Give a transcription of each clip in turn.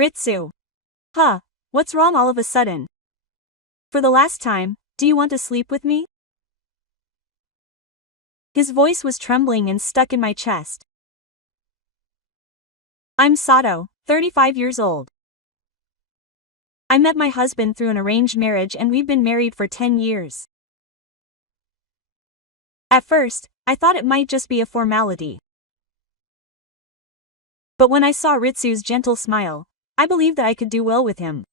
Ritsu. Huh, what's wrong all of a sudden? For the last time, do you want to sleep with me? His voice was trembling and stuck in my chest. I'm Sato, 35 years old. I met my husband through an arranged marriage and we've been married for 10 years. At first, I thought it might just be a formality. But when I saw Ritsu's gentle smile, I believed that I could do well with him.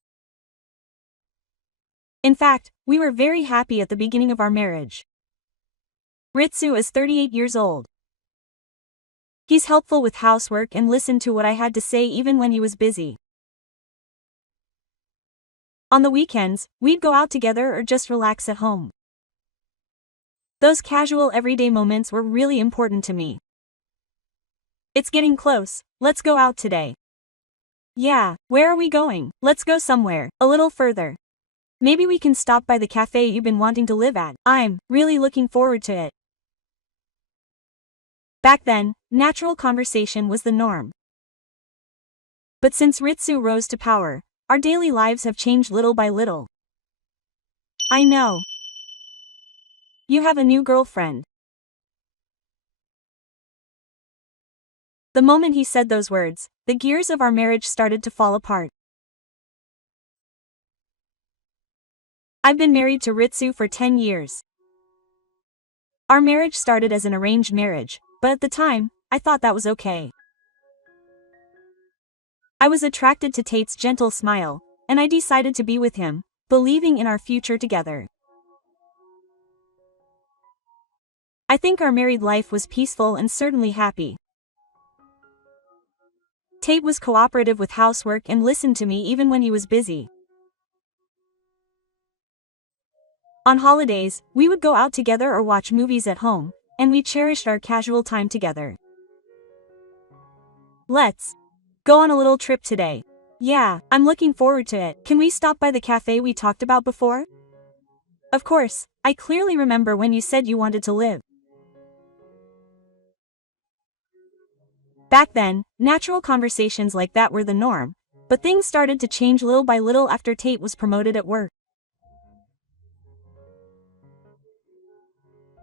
In fact, we were very happy at the beginning of our marriage. Ritsu is 38 years old. He's helpful with housework and listened to what I had to say even when he was busy. On the weekends, we'd go out together or just relax at home. Those casual everyday moments were really important to me. It's getting close, let's go out today. Yeah, where are we going? Let's go somewhere, a little further. Maybe we can stop by the cafe you've been wanting to live at. I'm really looking forward to it. Back then, natural conversation was the norm. But since Ritsu rose to power, our daily lives have changed little by little. I know. You have a new girlfriend. The moment he said those words, the gears of our marriage started to fall apart. I've been married to Ritsu for 10 years. Our marriage started as an arranged marriage, but at the time, I thought that was okay. I was attracted to Tate's gentle smile, and I decided to be with him, believing in our future together. I think our married life was peaceful and certainly happy. Tate was cooperative with housework and listened to me even when he was busy. On holidays, we would go out together or watch movies at home, and we cherished our casual time together. Let's go on a little trip today. Yeah, I'm looking forward to it. Can we stop by the cafe we talked about before? Of course, I clearly remember when you said you wanted to live. Back then, natural conversations like that were the norm, but things started to change little by little after Tate was promoted at work.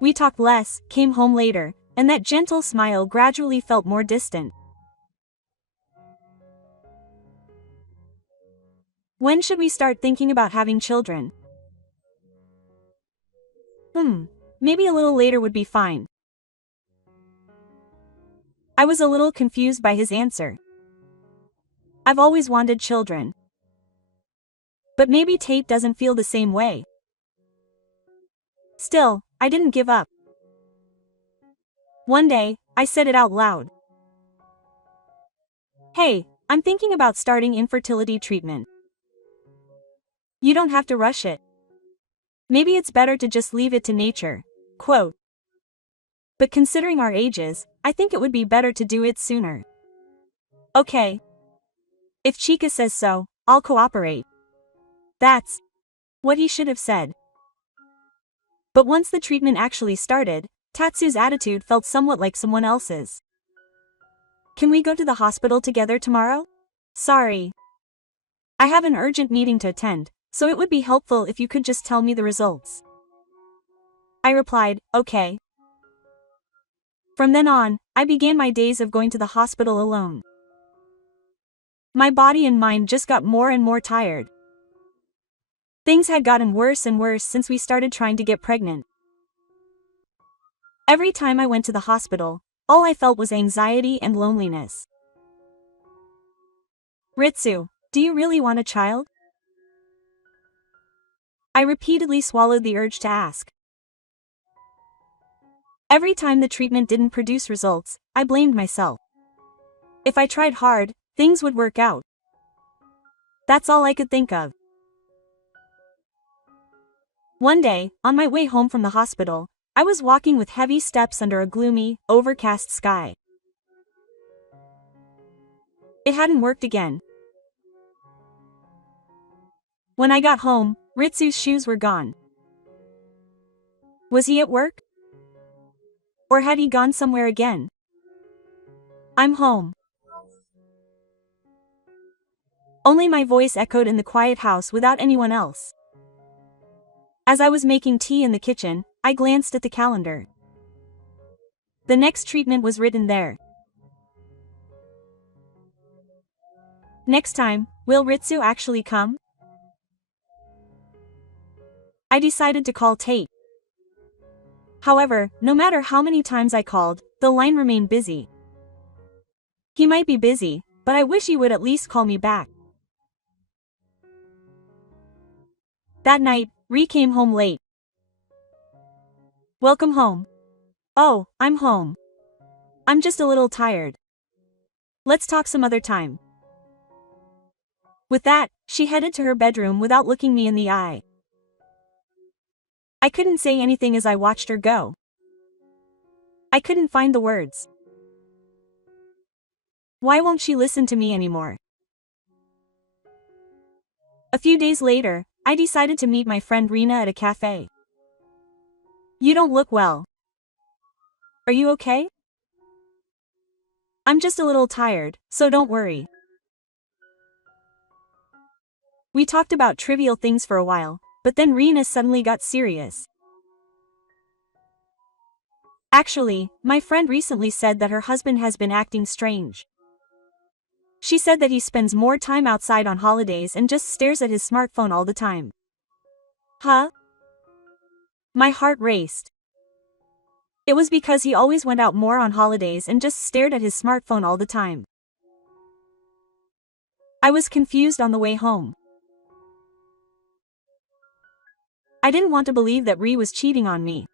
We talked less, came home later, and that gentle smile gradually felt more distant. When should we start thinking about having children? Maybe a little later would be fine. I was a little confused by his answer. I've always wanted children. But maybe Tate doesn't feel the same way. Still, I didn't give up. One day, I said it out loud. Hey, I'm thinking about starting infertility treatment. You don't have to rush it. Maybe it's better to just leave it to nature. Quote. But considering our ages, I think it would be better to do it sooner. Okay. If Chika says so, I'll cooperate. That's what he should have said. But once the treatment actually started, Tatsu's attitude felt somewhat like someone else's. Can we go to the hospital together tomorrow? Sorry. I have an urgent meeting to attend, so it would be helpful if you could just tell me the results. I replied, okay. From then on, I began my days of going to the hospital alone. My body and mind just got more and more tired. Things had gotten worse and worse since we started trying to get pregnant. Every time I went to the hospital, all I felt was anxiety and loneliness. Ritsu, do you really want a child? I repeatedly swallowed the urge to ask. Every time the treatment didn't produce results, I blamed myself. If I tried hard, things would work out. That's all I could think of. One day, on my way home from the hospital, I was walking with heavy steps under a gloomy, overcast sky. It hadn't worked again. When I got home, Ritsu's shoes were gone. Was he at work? Or had he gone somewhere again? I'm home. Only my voice echoed in the quiet house without anyone else. As I was making tea in the kitchen, I glanced at the calendar. The next treatment was written there. Next time, will Ritsu actually come? I decided to call Tate. However, no matter how many times I called, the line remained busy. He might be busy, but I wish he would at least call me back. That night, Ri came home late. Welcome home. Oh, I'm home. I'm just a little tired. Let's talk some other time. With that, she headed to her bedroom without looking me in the eye. I couldn't say anything as I watched her go. I couldn't find the words. Why won't she listen to me anymore? A few days later, I decided to meet my friend Rina at a cafe. You don't look well. Are you okay? I'm just a little tired, so don't worry. We talked about trivial things for a while, but then Rina suddenly got serious. Actually, my friend recently said that her husband has been acting strange. She said that he spends more time outside on holidays and just stares at his smartphone all the time. Huh? My heart raced. It was because he always went out more on holidays and just stared at his smartphone all the time. I was confused on the way home. I didn't want to believe that Ri was cheating on me.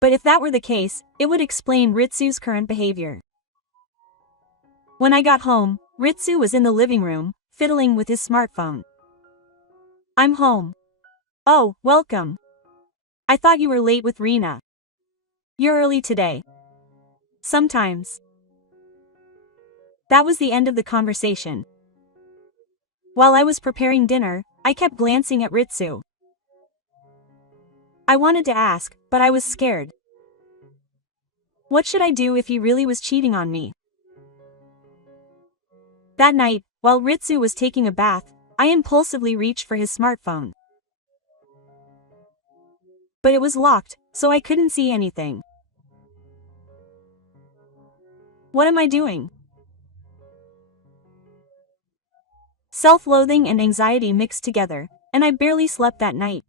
But if that were the case, it would explain Ritsu's current behavior. When I got home, Ritsu was in the living room, fiddling with his smartphone. I'm home. Oh, welcome. I thought you were late with Rina. You're early today. Sometimes. That was the end of the conversation. While I was preparing dinner, I kept glancing at Ritsu. I wanted to ask, but I was scared. What should I do if he really was cheating on me? That night, while Ritsu was taking a bath, I impulsively reached for his smartphone. But it was locked, so I couldn't see anything. What am I doing? Self-loathing and anxiety mixed together, and I barely slept that night.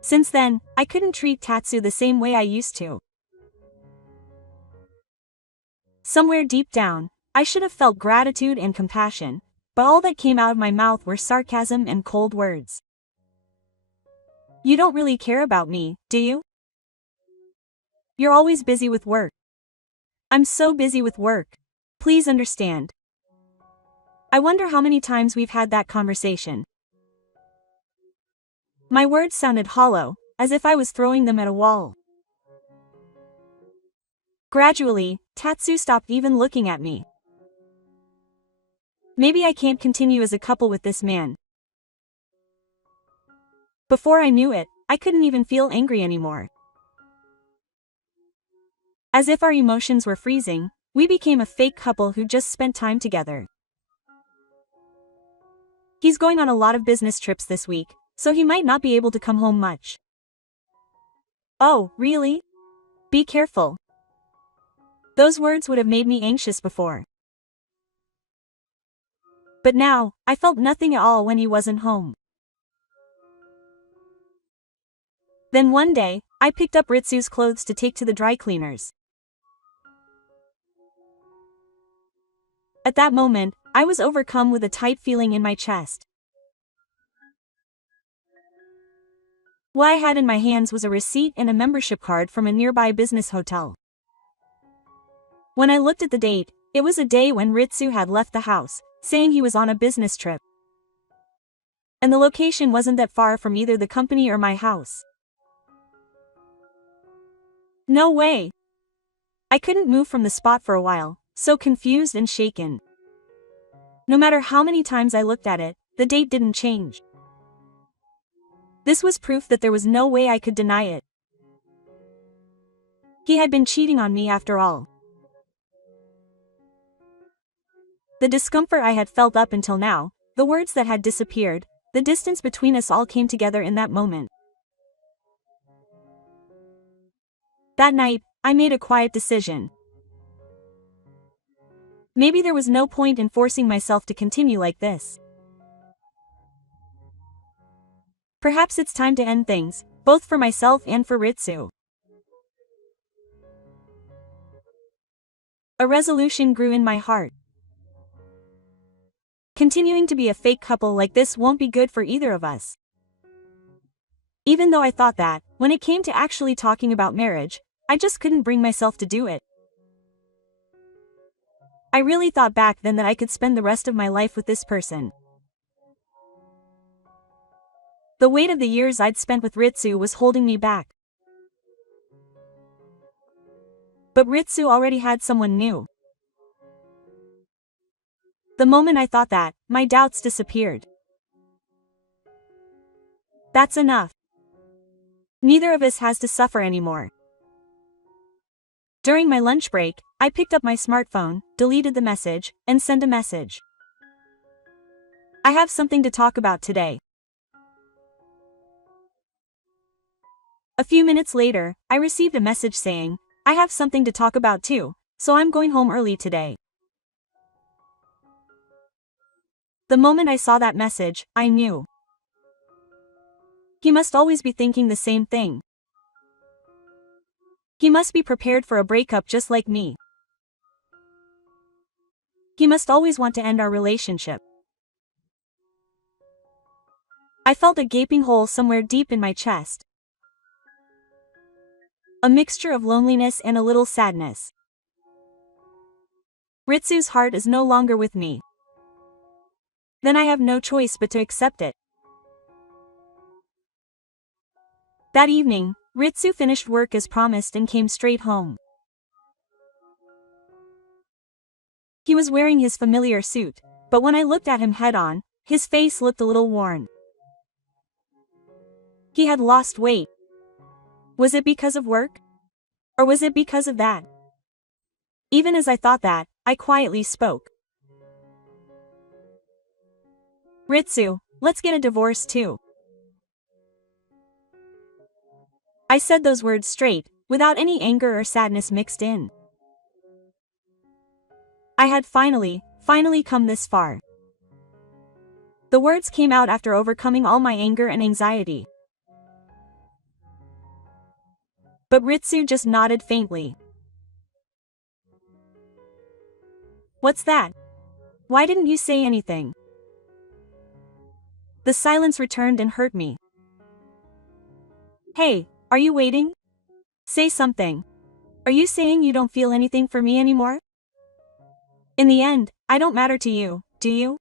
Since then, I couldn't treat Tatsu the same way I used to. Somewhere deep down, I should have felt gratitude and compassion, but all that came out of my mouth were sarcasm and cold words. You don't really care about me, do you? You're always busy with work. I'm so busy with work. Please understand. I wonder how many times we've had that conversation. My words sounded hollow, as if I was throwing them at a wall. Gradually, Tatsu stopped even looking at me. Maybe I can't continue as a couple with this man. Before I knew it, I couldn't even feel angry anymore. As if our emotions were freezing, we became a fake couple who just spent time together. He's going on a lot of business trips this week, so he might not be able to come home much. Oh, really? Be careful. Those words would have made me anxious before. But now, I felt nothing at all when he wasn't home. Then one day, I picked up Ritsu's clothes to take to the dry cleaners. At that moment, I was overcome with a tight feeling in my chest. What I had in my hands was a receipt and a membership card from a nearby business hotel. When I looked at the date, it was a day when Ritsu had left the house, saying he was on a business trip. And the location wasn't that far from either the company or my house. No way! I couldn't move from the spot for a while, so confused and shaken. No matter how many times I looked at it, the date didn't change. This was proof that there was no way I could deny it. He had been cheating on me after all. The discomfort I had felt up until now, the words that had disappeared, the distance between us all came together in that moment. That night, I made a quiet decision. Maybe there was no point in forcing myself to continue like this. Perhaps it's time to end things, both for myself and for Ritsu. A resolution grew in my heart. Continuing to be a fake couple like this won't be good for either of us. Even though I thought that, when it came to actually talking about marriage, I just couldn't bring myself to do it. I really thought back then that I could spend the rest of my life with this person. The weight of the years I'd spent with Ritsu was holding me back. But Ritsu already had someone new. The moment I thought that, my doubts disappeared. That's enough. Neither of us has to suffer anymore. During my lunch break, I picked up my smartphone, deleted the message, and sent a message. I have something to talk about today. A few minutes later, I received a message saying, I have something to talk about too, so I'm going home early today. The moment I saw that message, I knew. He must always be thinking the same thing. He must be prepared for a breakup just like me. He must always want to end our relationship. I felt a gaping hole somewhere deep in my chest. A mixture of loneliness and a little sadness. Ritsu's heart is no longer with me. Then I have no choice but to accept it. That evening, Ritsu finished work as promised and came straight home. He was wearing his familiar suit, but when I looked at him head-on, his face looked a little worn. He had lost weight. Was it because of work? Or was it because of that? Even as I thought that, I quietly spoke. Ritsu, let's get a divorce too. I said those words straight, without any anger or sadness mixed in. I had finally come this far. The words came out after overcoming all my anger and anxiety. But Ritsu just nodded faintly. What's that? Why didn't you say anything? The silence returned and hurt me. Hey, are you waiting? Say something. Are you saying you don't feel anything for me anymore? In the end, I don't matter to you, do you?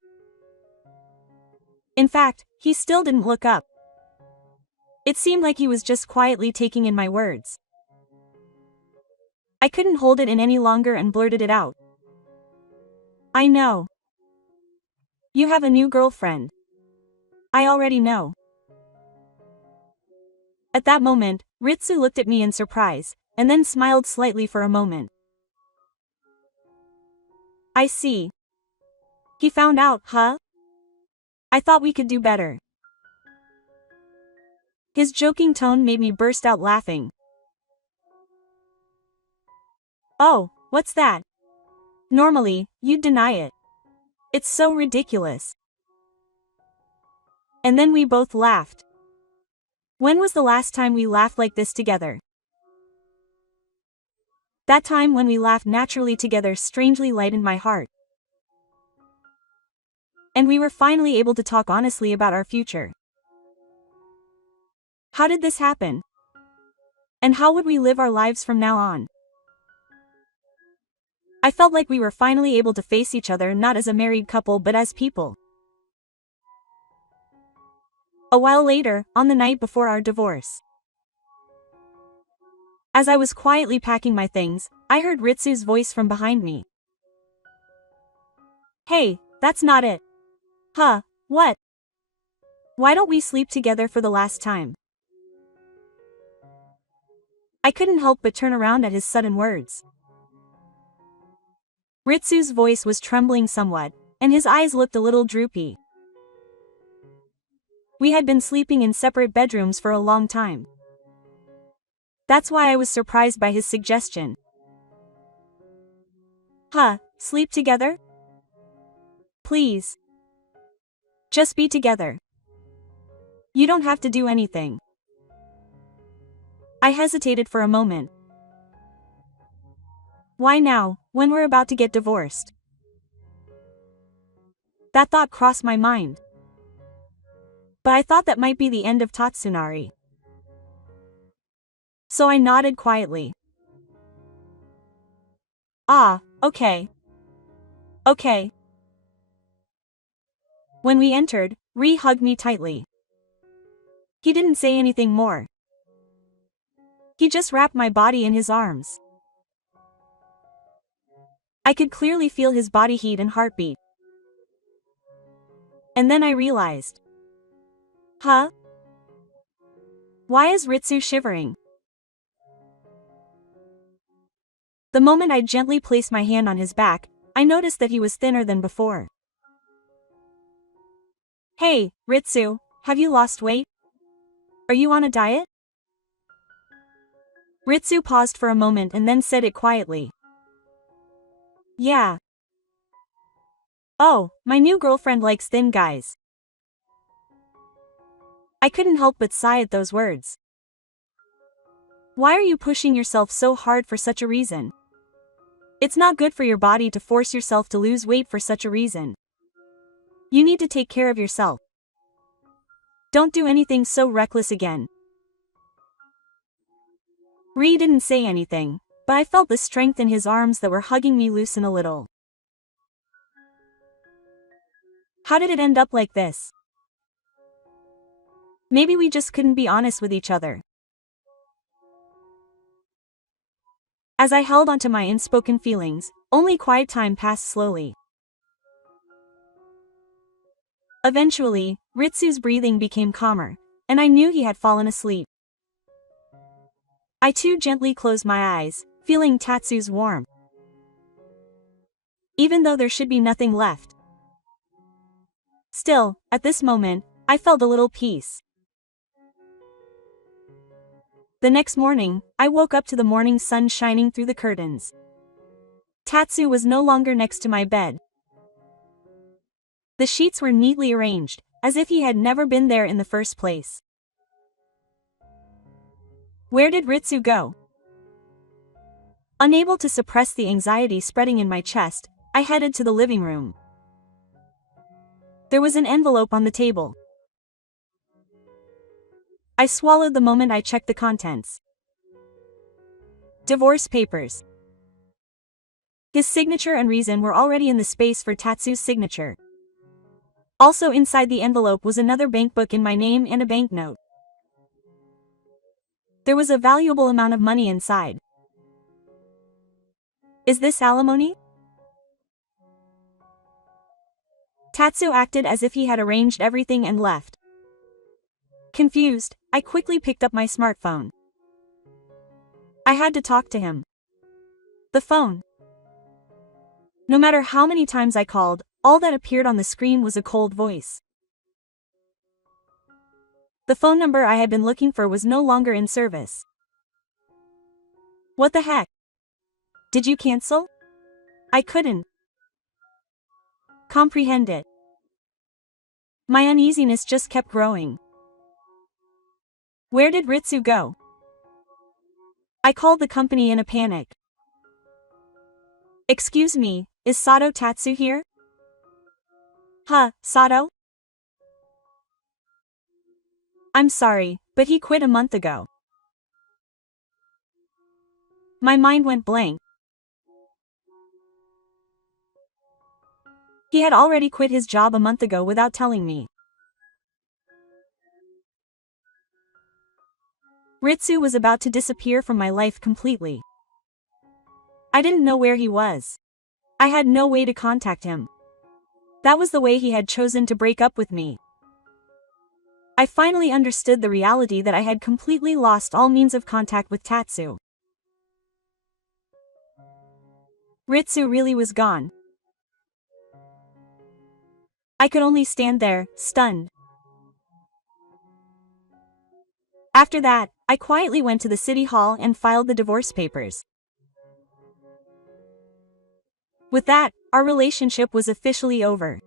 In fact, he still didn't look up. It seemed like he was just quietly taking in my words. I couldn't hold it in any longer and blurted it out. I know. You have a new girlfriend. I already know. At that moment, Ritsu looked at me in surprise, and then smiled slightly for a moment. I see. He found out, huh? I thought we could do better. His joking tone made me burst out laughing. Oh, what's that? Normally, you'd deny it. It's so ridiculous. And then we both laughed. When was the last time we laughed like this together? That time when we laughed naturally together strangely lightened my heart. And we were finally able to talk honestly about our future. How did this happen? And how would we live our lives from now on? I felt like we were finally able to face each other not as a married couple but as people. A while later, on the night before our divorce. As I was quietly packing my things, I heard Ritsu's voice from behind me. Hey, that's not it. Huh, what? Why don't we sleep together for the last time? I couldn't help but turn around at his sudden words. Ritsu's voice was trembling somewhat, and his eyes looked a little droopy. We had been sleeping in separate bedrooms for a long time. That's why I was surprised by his suggestion. Huh, sleep together? Please. Just be together. You don't have to do anything. I hesitated for a moment. Why now, when we're about to get divorced? That thought crossed my mind. But I thought that might be the end of Tatsunari. So I nodded quietly. Ah, okay. Okay. When we entered, Ri hugged me tightly. He didn't say anything more. He just wrapped my body in his arms. I could clearly feel his body heat and heartbeat. And then I realized. Huh? Why is Ritsu shivering? The moment I gently placed my hand on his back, I noticed that he was thinner than before. Hey, Ritsu, have you lost weight? Are you on a diet? Ritsu paused for a moment and then said it quietly. Yeah. Oh, my new girlfriend likes thin guys. I couldn't help but sigh at those words. Why are you pushing yourself so hard for such a reason? It's not good for your body to force yourself to lose weight for such a reason. You need to take care of yourself. Don't do anything so reckless again. Ri didn't say anything, but I felt the strength in his arms that were hugging me loosen a little. How did it end up like this? Maybe we just couldn't be honest with each other. As I held onto my unspoken feelings, only quiet time passed slowly. Eventually, Ritsu's breathing became calmer, and I knew he had fallen asleep. I too gently closed my eyes, feeling Tatsu's warmth. Even though there should be nothing left. Still, at this moment, I felt a little peace. The next morning, I woke up to the morning sun shining through the curtains. Tatsu was no longer next to my bed. The sheets were neatly arranged, as if he had never been there in the first place. Where did Ritsu go? Unable to suppress the anxiety spreading in my chest, I headed to the living room. There was an envelope on the table. I swallowed the moment I checked the contents. Divorce papers. His signature and reason were already in the space for Tatsu's signature. Also inside the envelope was another bank book in my name and a banknote. There was a valuable amount of money inside. Is this alimony? Tatsu acted as if he had arranged everything and left. Confused, I quickly picked up my smartphone. I had to talk to him. The phone. No matter how many times I called, all that appeared on the screen was a cold voice. The phone number I had been looking for was no longer in service. What the heck? Did you cancel? I couldn't comprehend it. My uneasiness just kept growing. Where did Ritsu go? I called the company in a panic. Excuse me, is Sato Tatsu here? Huh, Sato? I'm sorry, but he quit a month ago. My mind went blank. He had already quit his job a month ago without telling me. Ritsu was about to disappear from my life completely. I didn't know where he was. I had no way to contact him. That was the way he had chosen to break up with me. I finally understood the reality that I had completely lost all means of contact with Tatsu. Ritsu really was gone. I could only stand there, stunned. After that, I quietly went to the city hall and filed the divorce papers. With that, our relationship was officially over.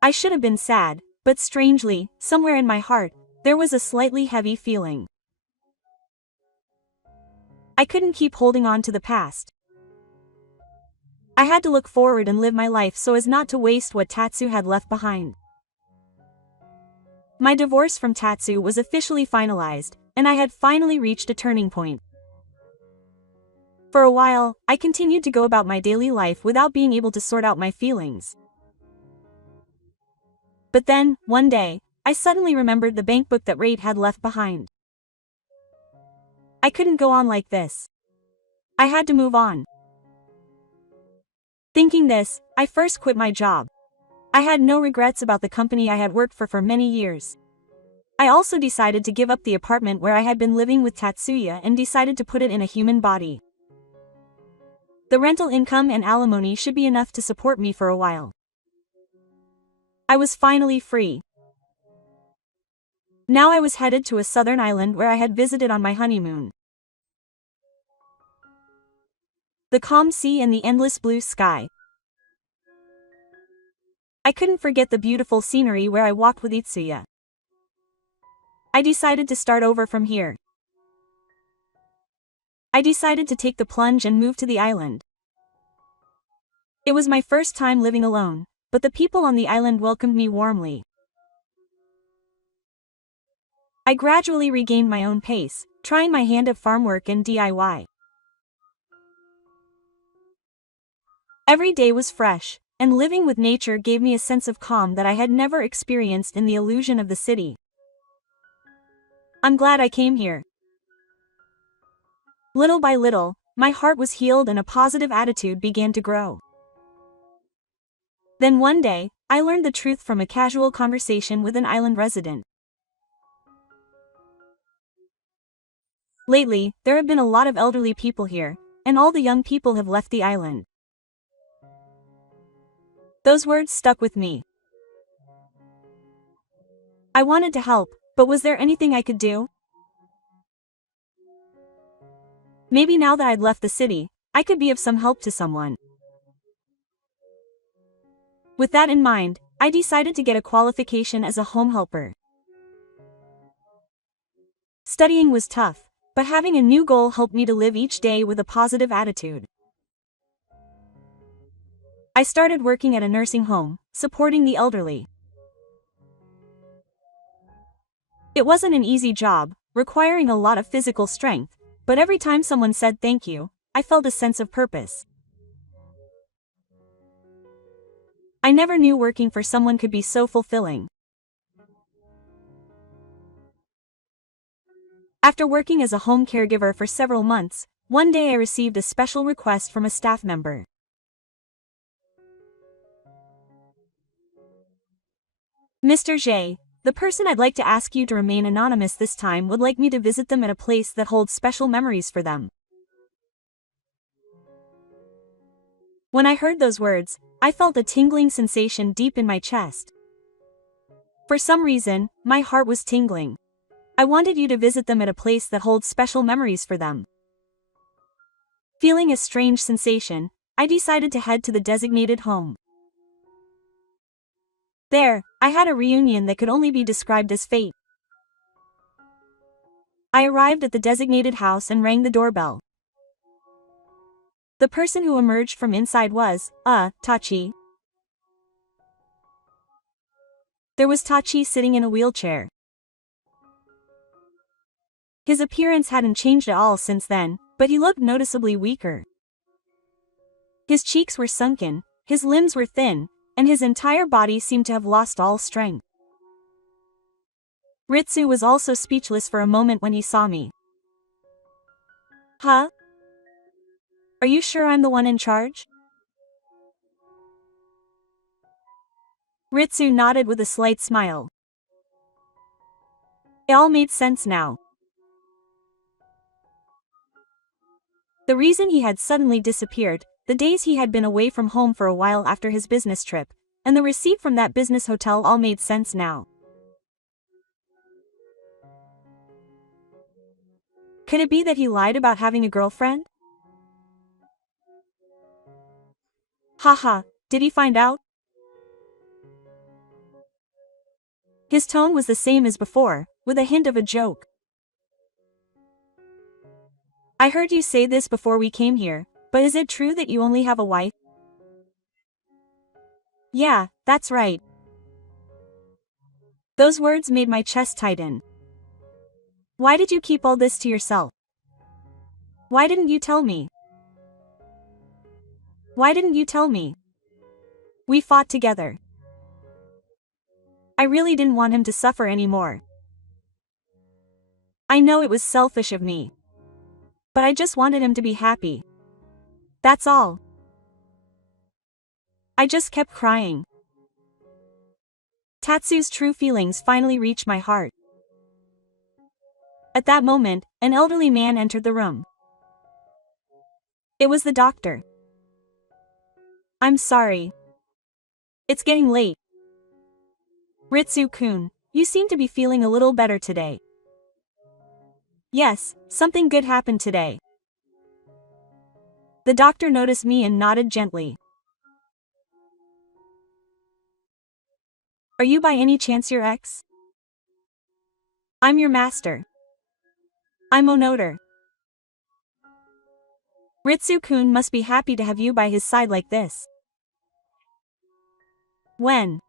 I should have been sad, but strangely, somewhere in my heart, there was a slightly heavy feeling. I couldn't keep holding on to the past. I had to look forward and live my life so as not to waste what Tatsu had left behind. My divorce from Tatsu was officially finalized, and I had finally reached a turning point. For a while, I continued to go about my daily life without being able to sort out my feelings. But then, one day, I suddenly remembered the bankbook that Rate had left behind. I couldn't go on like this. I had to move on. Thinking this, I first quit my job. I had no regrets about the company I had worked for many years. I also decided to give up the apartment where I had been living with Tatsuya and decided to put it in a human body. The rental income and alimony should be enough to support me for a while. I was finally free. Now I was headed to a southern island where I had visited on my honeymoon. The calm sea and the endless blue sky. I couldn't forget the beautiful scenery where I walked with Itsuya. I decided to start over from here. I decided to take the plunge and move to the island. It was my first time living alone, but the people on the island welcomed me warmly. I gradually regained my own pace, trying my hand at farm work and DIY. Every day was fresh, and living with nature gave me a sense of calm that I had never experienced in the illusion of the city. I'm glad I came here. Little by little, my heart was healed and a positive attitude began to grow. Then one day, I learned the truth from a casual conversation with an island resident. Lately, there have been a lot of elderly people here, and all the young people have left the island. Those words stuck with me. I wanted to help, but was there anything I could do? Maybe now that I'd left the city, I could be of some help to someone. With that in mind, I decided to get a qualification as a home helper. Studying was tough, but having a new goal helped me to live each day with a positive attitude. I started working at a nursing home, supporting the elderly. It wasn't an easy job, requiring a lot of physical strength, but every time someone said thank you, I felt a sense of purpose. I never knew working for someone could be so fulfilling. After working as a home caregiver for several months, one day I received a special request from a staff member. Mr. J, the person I'd like to ask you to remain anonymous this time would like me to visit them at a place that holds special memories for them. When I heard those words, I felt a tingling sensation deep in my chest. For some reason, my heart was tingling. I wanted you to visit them at a place that holds special memories for them. Feeling a strange sensation, I decided to head to the designated home. There, I had a reunion that could only be described as fate. I arrived at the designated house and rang the doorbell. The person who emerged from inside was, Tachi. There was Tachi sitting in a wheelchair. His appearance hadn't changed at all since then, but he looked noticeably weaker. His cheeks were sunken, his limbs were thin, and his entire body seemed to have lost all strength. Ritsu was also speechless for a moment when he saw me. Huh? Are you sure I'm the one in charge? Ritsu nodded with a slight smile. It all made sense now. The reason he had suddenly disappeared, the days he had been away from home for a while after his business trip, and the receipt from that business hotel all made sense now. Could it be that he lied about having a girlfriend? Haha, did he find out? His tone was the same as before, with a hint of a joke. I heard you say this before we came here, but is it true that you only have a wife? Yeah, that's right. Those words made my chest tighten. Why did you keep all this to yourself? Why didn't you tell me? Why didn't you tell me? We fought together. I really didn't want him to suffer anymore. I know it was selfish of me. But I just wanted him to be happy. That's all. I just kept crying. Tatsu's true feelings finally reached my heart. At that moment, an elderly man entered the room. It was the doctor. I'm sorry. It's getting late. Ritsu-kun, you seem to be feeling a little better today. Yes, something good happened today. The doctor noticed me and nodded gently. Are you by any chance your ex? I'm your master. I'm Onoda. Ritsu-kun must be happy to have you by his side like this. When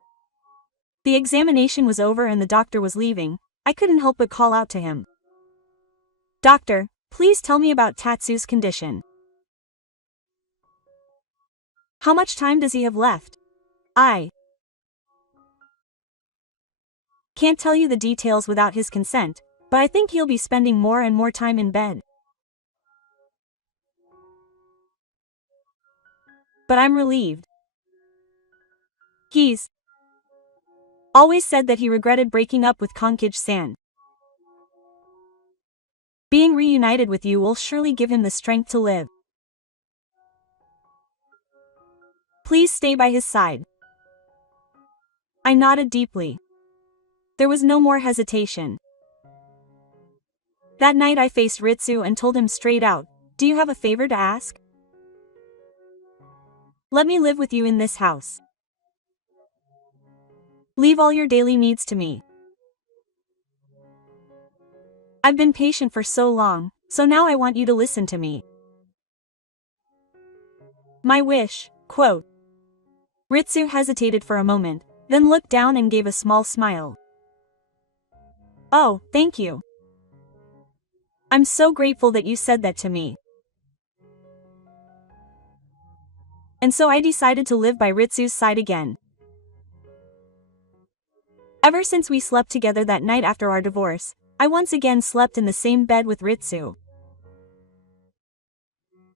the examination was over and the doctor was leaving, I couldn't help but call out to him. Doctor, please tell me about Tatsu's condition. How much time does he have left? I can't tell you the details without his consent, but I think he'll be spending more and more time in bed. But I'm relieved. He's always said that he regretted breaking up with Konkage-san. Being reunited with you will surely give him the strength to live. Please stay by his side. I nodded deeply. There was no more hesitation. That night I faced Ritsu and told him straight out, do you have a favor to ask? Let me live with you in this house. Leave all your daily needs to me. I've been patient for so long, so now I want you to listen to me. My wish, quote. Ritsu hesitated for a moment, then looked down and gave a small smile. Oh, thank you. I'm so grateful that you said that to me. And so I decided to live by Ritsu's side again. Ever since we slept together that night after our divorce, I once again slept in the same bed with Ritsu.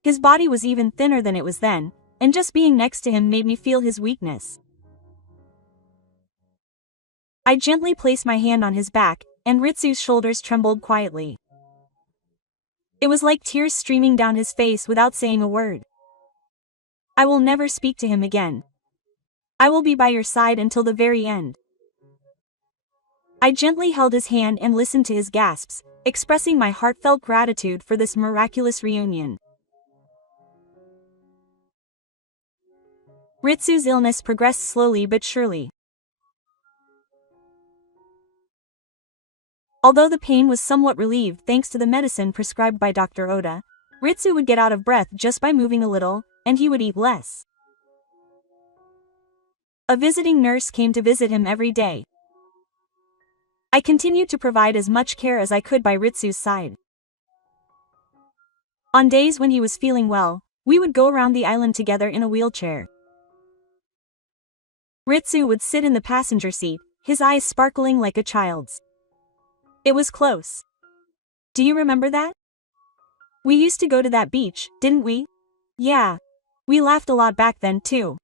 His body was even thinner than it was then, and just being next to him made me feel his weakness. I gently placed my hand on his back, and Ritsu's shoulders trembled quietly. It was like tears streaming down his face without saying a word. I will never speak to him again. I will be by your side until the very end. I gently held his hand and listened to his gasps, expressing my heartfelt gratitude for this miraculous reunion. Ritsu's illness progressed slowly but surely. Although the pain was somewhat relieved thanks to the medicine prescribed by Dr. Oda, Ritsu would get out of breath just by moving a little, and he would eat less. A visiting nurse came to visit him every day. I continued to provide as much care as I could by Ritsu's side. On days when he was feeling well, we would go around the island together in a wheelchair. Ritsu would sit in the passenger seat, his eyes sparkling like a child's. It was close. Do you remember that? We used to go to that beach, didn't we? Yeah. We laughed a lot back then too.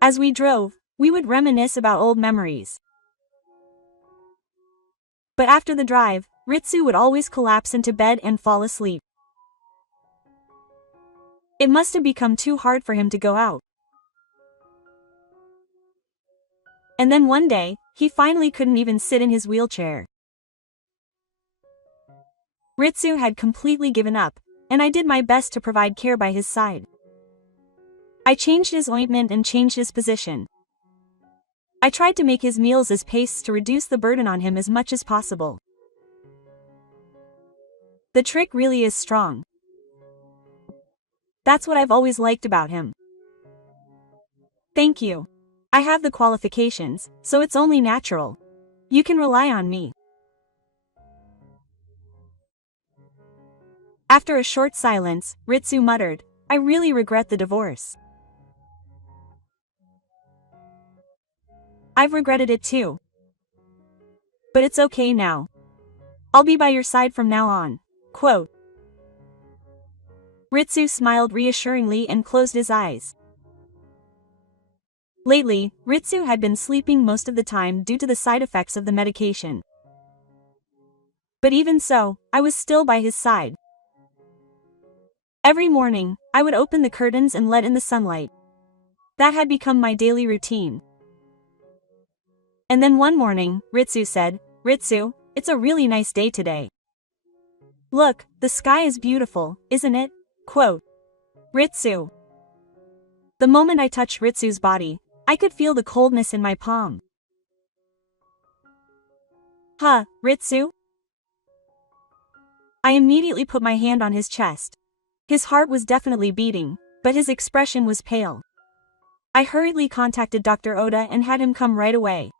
As we drove, we would reminisce about old memories. But after the drive, Ritsu would always collapse into bed and fall asleep. It must have become too hard for him to go out. And then one day, he finally couldn't even sit in his wheelchair. Ritsu had completely given up, and I did my best to provide care by his side. I changed his ointment and changed his position. I tried to make his meals as pastes to reduce the burden on him as much as possible. The trick really is strong. That's what I've always liked about him. Thank you. I have the qualifications, so it's only natural. You can rely on me. After a short silence, Ritsu muttered, I really regret the divorce. I've regretted it too. But it's okay now. I'll be by your side from now on. Quote. Ritsu smiled reassuringly and closed his eyes. Lately, Ritsu had been sleeping most of the time due to the side effects of the medication. But even so, I was still by his side. Every morning, I would open the curtains and let in the sunlight. That had become my daily routine. And then one morning, Ritsu said, Ritsu, it's a really nice day today. Look, the sky is beautiful, isn't it? Quote. Ritsu. The moment I touched Ritsu's body, I could feel the coldness in my palm. Huh, Ritsu? I immediately put my hand on his chest. His heart was definitely beating, but his expression was pale. I hurriedly contacted Dr. Oda and had him come right away.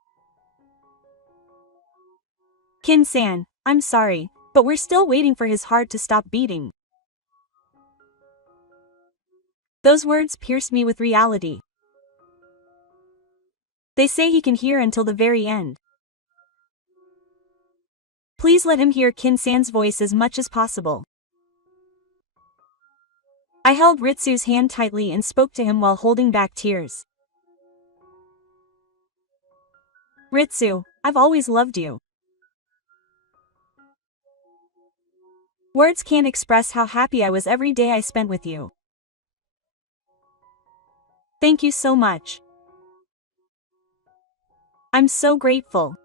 Kin-san, I'm sorry, but we're still waiting for his heart to stop beating. Those words pierced me with reality. They say he can hear until the very end. Please let him hear Kin-san's voice as much as possible. I held Ritsu's hand tightly and spoke to him while holding back tears. Ritsu, I've always loved you. Words can't express how happy I was every day I spent with you. Thank you so much. I'm so grateful.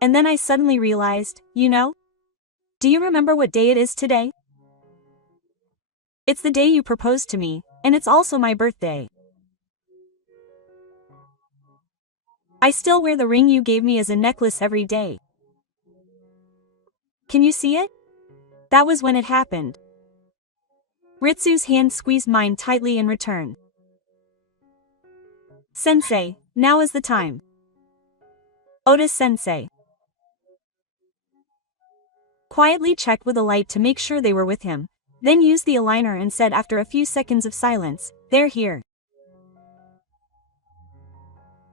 And then I suddenly realized, you know? Do you remember what day it is today? It's the day you proposed to me, and it's also my birthday. I still wear the ring you gave me as a necklace every day. Can you see it? That was when it happened. Ritsu's hand squeezed mine tightly in return. Sensei, now is the time. Oda-sensei quietly checked with a light to make sure they were with him, then used the aligner and said after a few seconds of silence, they're here.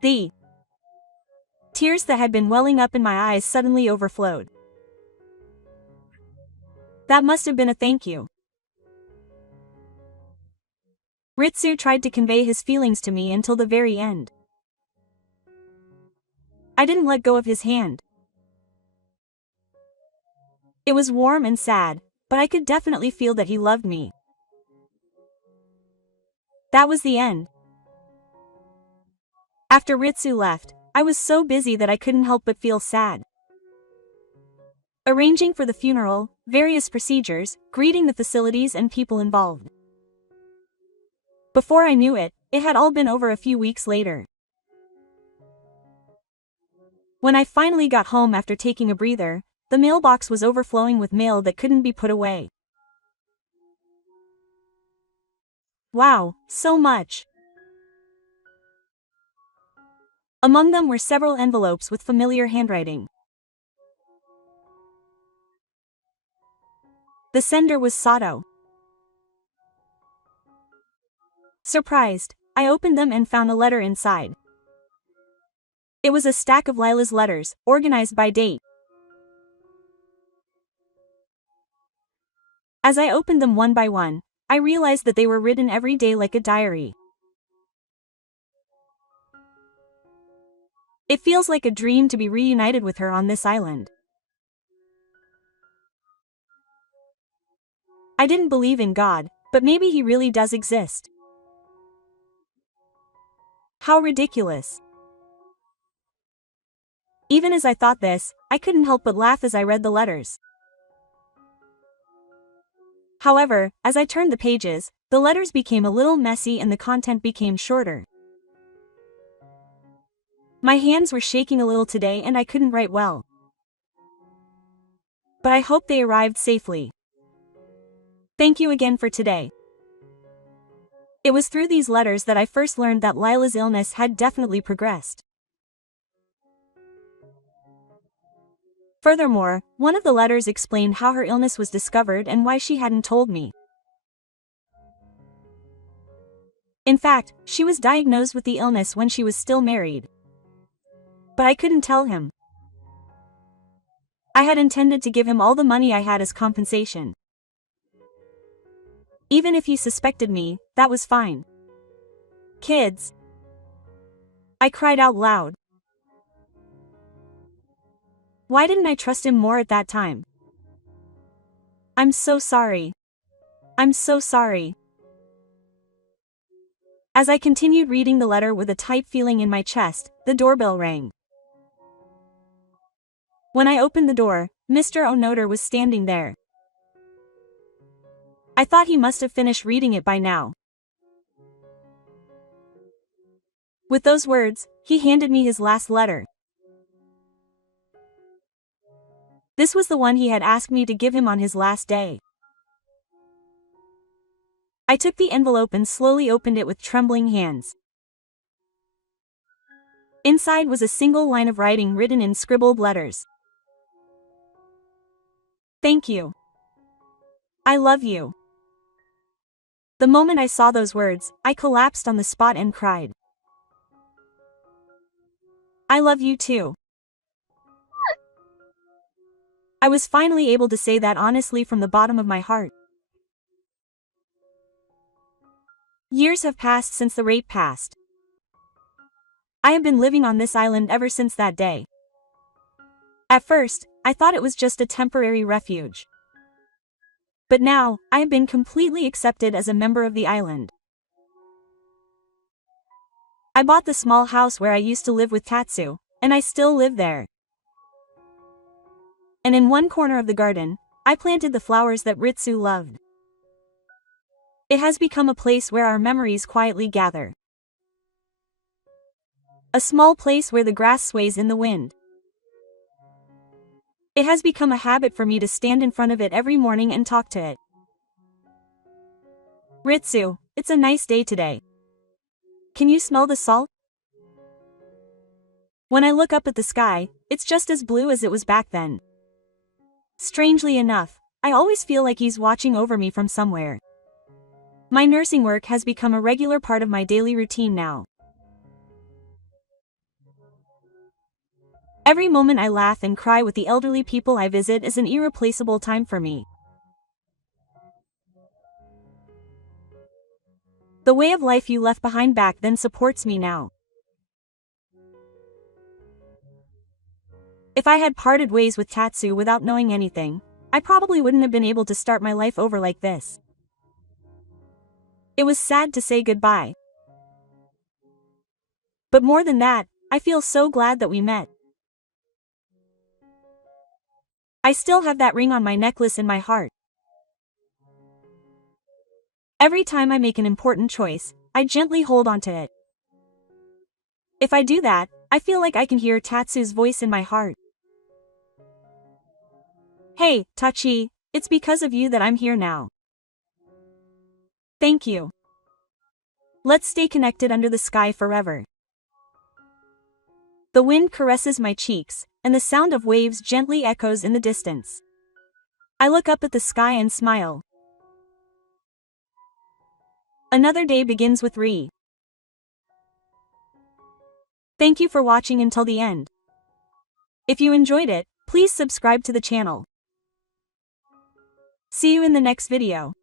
The tears that had been welling up in my eyes suddenly overflowed. That must have been a thank you. Ritsu tried to convey his feelings to me until the very end. I didn't let go of his hand. It was warm and sad, but I could definitely feel that he loved me. That was the end. After Ritsu left, I was so busy that I couldn't help but feel sad. Arranging for the funeral, various procedures, greeting the facilities and people involved. Before I knew it, it had all been over a few weeks later. When I finally got home after taking a breather, the mailbox was overflowing with mail that couldn't be put away. Wow, so much! Among them were several envelopes with familiar handwriting. The sender was Sato. Surprised, I opened them and found a letter inside. It was a stack of Lila's letters, organized by date. As I opened them one by one, I realized that they were written every day like a diary. It feels like a dream to be reunited with her on this island. I didn't believe in God, but maybe he really does exist. How ridiculous. Even as I thought this, I couldn't help but laugh as I read the letters. However, as I turned the pages, the letters became a little messy and the content became shorter. My hands were shaking a little today and I couldn't write well. But I hope they arrived safely. Thank you again for today. It was through these letters that I first learned that Lila's illness had definitely progressed. Furthermore, one of the letters explained how her illness was discovered and why she hadn't told me. In fact, she was diagnosed with the illness when she was still married. But I couldn't tell him. I had intended to give him all the money I had as compensation. Even if he suspected me, that was fine. Kids. I cried out loud. Why didn't I trust him more at that time? I'm so sorry. I'm so sorry. As I continued reading the letter with a tight feeling in my chest, the doorbell rang. When I opened the door, Mr. Onoda was standing there. I thought he must have finished reading it by now. With those words, he handed me his last letter. This was the one he had asked me to give him on his last day. I took the envelope and slowly opened it with trembling hands. Inside was a single line of writing written in scribbled letters. Thank you. I love you. The moment I saw those words, I collapsed on the spot and cried. I love you too. I was finally able to say that honestly from the bottom of my heart. Years have passed since the rape passed. I have been living on this island ever since that day. At first, I thought it was just a temporary refuge. But now, I have been completely accepted as a member of the island. I bought the small house where I used to live with Tatsu, and I still live there. And in one corner of the garden, I planted the flowers that Ritsu loved. It has become a place where our memories quietly gather. A small place where the grass sways in the wind. It has become a habit for me to stand in front of it every morning and talk to it. Ritsu, it's a nice day today. Can you smell the salt? When I look up at the sky, it's just as blue as it was back then. Strangely enough, I always feel like he's watching over me from somewhere. My nursing work has become a regular part of my daily routine now. Every moment I laugh and cry with the elderly people I visit is an irreplaceable time for me. The way of life you left behind back then supports me now. If I had parted ways with Tatsu without knowing anything, I probably wouldn't have been able to start my life over like this. It was sad to say goodbye. But more than that, I feel so glad that we met. I still have that ring on my necklace in my heart. Every time I make an important choice, I gently hold onto it. If I do that, I feel like I can hear Tatsu's voice in my heart. Hey, Tachi, it's because of you that I'm here now. Thank you. Let's stay connected under the sky forever. The wind caresses my cheeks, and the sound of waves gently echoes in the distance. I look up at the sky and smile. Another day begins with Ri. Thank you for watching until the end. If you enjoyed it, please subscribe to the channel. See you in the next video.